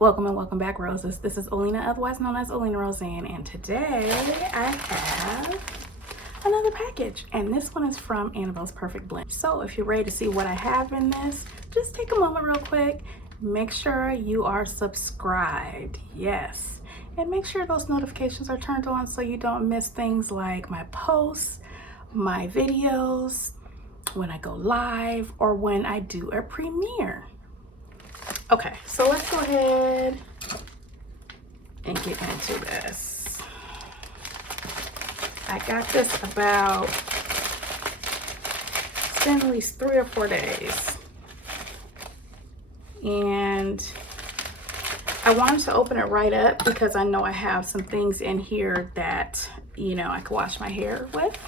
Welcome and welcome back, Roses. This is Olena, otherwise known as OlenaRosanne, and today I have another package, and this one is from Annabelle's Perfect Blend. So if you're ready to see what I have in this, just take a moment real quick. Make sure you are subscribed, yes, and make sure those notifications are turned on so you don't miss things like my posts, my videos, when I go live, or when I do a premiere. Okay, so let's go ahead and get into this. I got this about, it's been at least 3 or 4 days. And I wanted to open it right up because I know I have some things in here that, you know, I could wash my hair with,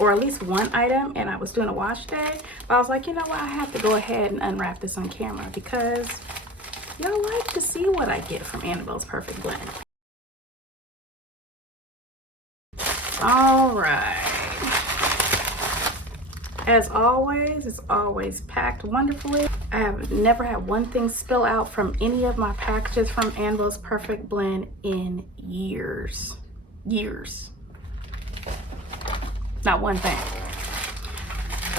or at least one item, and I was doing a wash day. But I was like, you know what, I have to go ahead and unwrap this on camera because y'all like to see what I get from Annabelle's Perfect Blend. All right. As always, it's always packed wonderfully. I have never had one thing spill out from any of my packages from Annabelle's Perfect Blend in years. Years. Not one thing.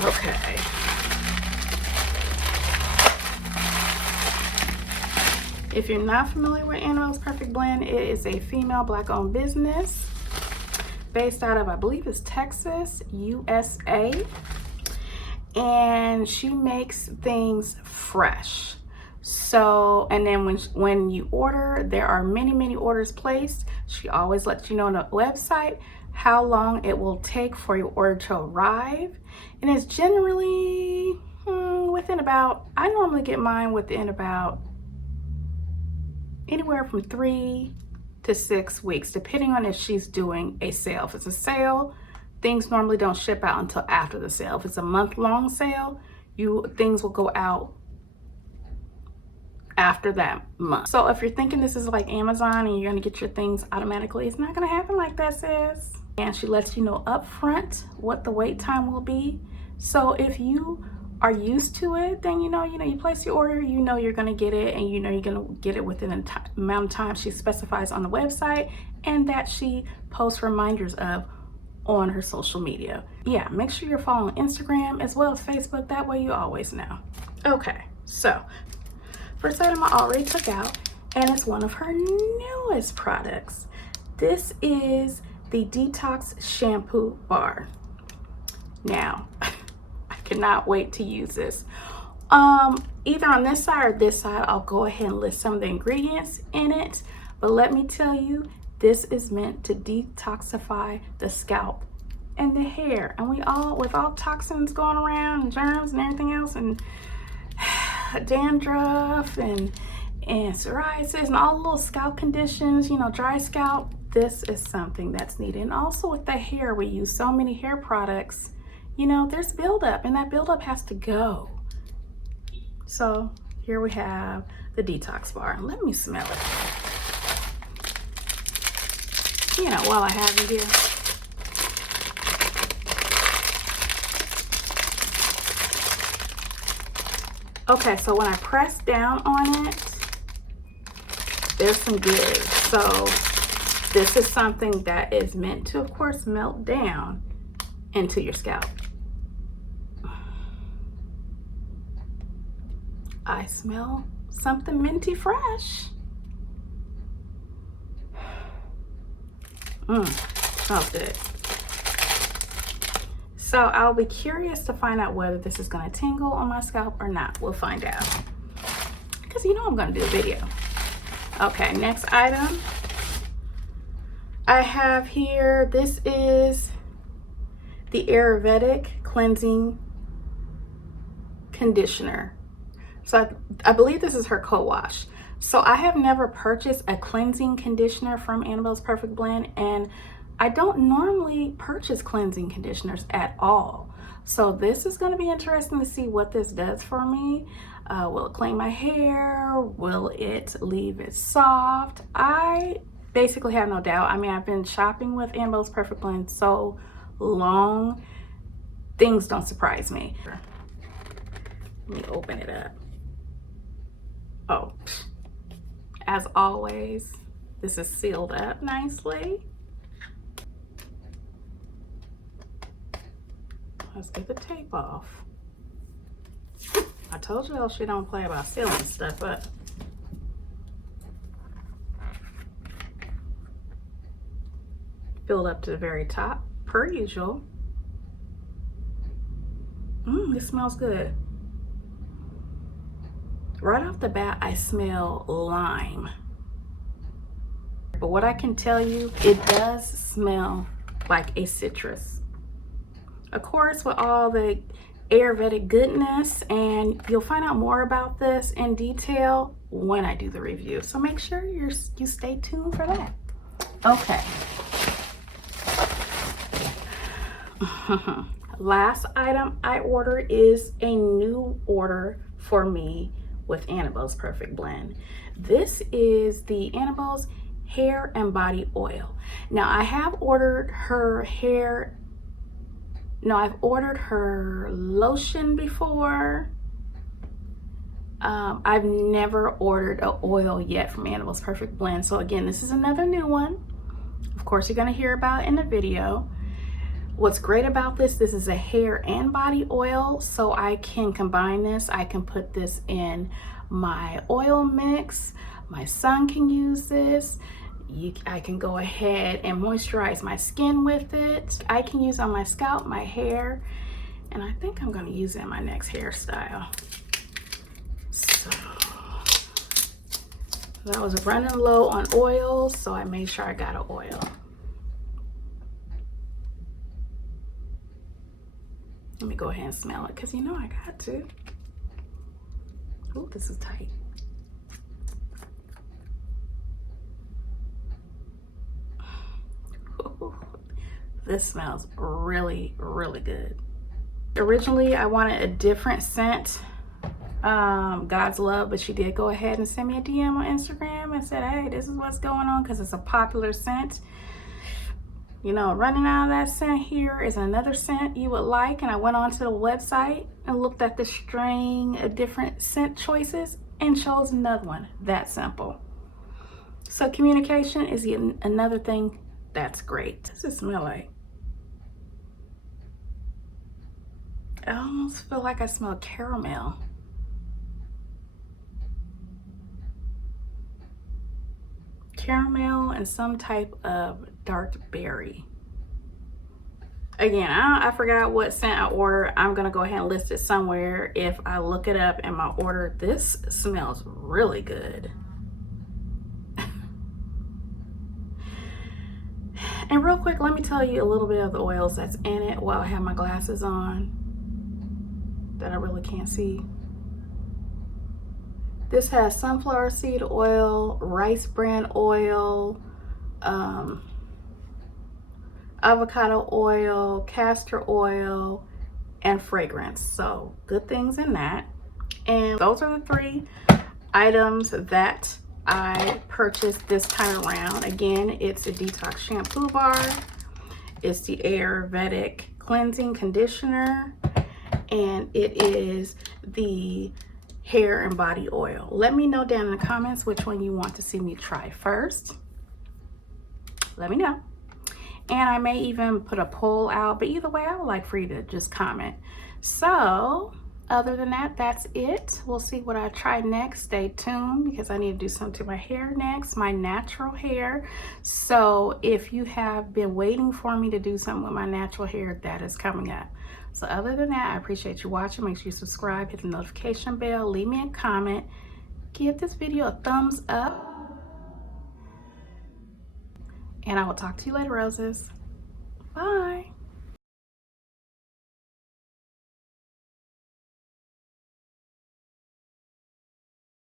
Okay. If you're not familiar with Annabelle's Perfect Blend, it is a female Black-owned business based out of, I believe it's Texas, USA. And she makes things fresh. So, and then when you order, there are many orders placed. She always lets you know on the website how long it will take for your order to arrive. And it's generally within about, I normally get mine within about anywhere from 3 to 6 weeks, depending on if she's doing a sale. If it's a sale, things normally don't ship out until after the sale. If it's a month-long sale, things will go out after that month. So if you're thinking this is like Amazon and you're gonna get your things automatically, it's not gonna happen like that, sis. And she lets you know up front what the wait time will be. So if you are used to it, then you place your order, you know you're gonna get it, and you know you're gonna get it within the amount of time she specifies on the website and that she posts reminders of on her social media. Yeah, make sure you're following Instagram as well as Facebook, that way you always know. Okay, so first item I already took out, and it's one of her newest products. This is the Detox Shampoo Bar. Now, cannot wait to use this. Either on this side or this side, I'll go ahead and list some of the ingredients in it. But let me tell you, this is meant to detoxify the scalp and the hair. And with all toxins going around and germs and everything else, and dandruff and psoriasis and all the little scalp conditions, you know, dry scalp, this is something that's needed. And also with the hair, we use so many hair products. You know, there's buildup, and that buildup has to go. So here we have the detox bar. Let me smell it. You know, while I have it here. Okay, so when I press down on it, there's some good. So this is something that is meant to, of course, melt down into your scalp. I smell something minty fresh. Smells good. So I'll be curious to find out whether this is gonna tingle on my scalp or not. We'll find out. Because you know I'm gonna do a video. Okay, next item I have here, this is the Ayurvedic Cleansing Conditioner. So I believe this is her co-wash. So I have never purchased a cleansing conditioner from Annabelle's Perfect Blend, and I don't normally purchase cleansing conditioners at all. So this is going to be interesting to see what this does for me. Will it clean my hair? Will it leave it soft? I basically have no doubt. I mean, I've been shopping with Annabelle's Perfect Blend so long, things don't surprise me. Let me open it up. Oh, as always, this is sealed up nicely. Let's get the tape off. I told you she don't play about sealing stuff up. Filled up to the very top, per usual. This smells good. Right off the bat, I smell lime. But what I can tell you, it does smell like a citrus. Of course, with all the Ayurvedic goodness, and you'll find out more about this in detail when I do the review. So make sure you stay tuned for that. Okay. Last item I ordered is a new order for me with Annabelle's Perfect Blend. This is the Annabelle's hair and body oil. Now I have ordered her I've ordered her lotion before. I've never ordered an oil yet from Annabelle's Perfect Blend. So again, this is another new one. Of course, you're gonna hear about it in the video. What's great about this is a hair and body oil, so I can combine this. I can put this in my oil mix. My son can use this. I can go ahead and moisturize my skin with it. I can use on my scalp, my hair, and I think I'm gonna use it in my next hairstyle. So I was running low on oil, so I made sure I got an oil. Let me go ahead and smell it, because you know I got to. Ooh, this is tight. Ooh, this smells really, really good. Originally, I wanted a different scent, God's Love, but she did go ahead and send me a DM on Instagram and said, hey, this is what's going on, because it's a popular scent. You know, running out of that scent here is another scent you would like. And I went onto the website and looked at the string of different scent choices and chose another one. That simple. So communication is another thing that's great. What does it smell like? I almost feel like I smell caramel. Caramel and some type of dark berry. Again, I forgot what scent I ordered. I'm gonna go ahead and list it somewhere if I look it up in my order. This smells really good. And real quick, let me tell you a little bit of the oils that's in it while I have my glasses on that I really can't see. This has sunflower seed oil, rice bran oil, avocado oil, castor oil, and fragrance. So good things in that. And those are the 3 items that I purchased this time around. Again, it's the Detox Shampoo Bar, it's the Ayurvedic Cleansing Conditioner, and it is the hair and body oil. Let me know down in the comments which one you want to see me try first. Let me know. And I may even put a poll out, but either way, I would like for you to just comment. So other than that, that's it. We'll see what I try next. Stay tuned, because I need to do something to my hair next, my natural hair. So if you have been waiting for me to do something with my natural hair, that is coming up. So other than that, I appreciate you watching. Make sure you subscribe, hit the notification bell, leave me a comment, give this video a thumbs up, and I will talk to you later, roses. Bye.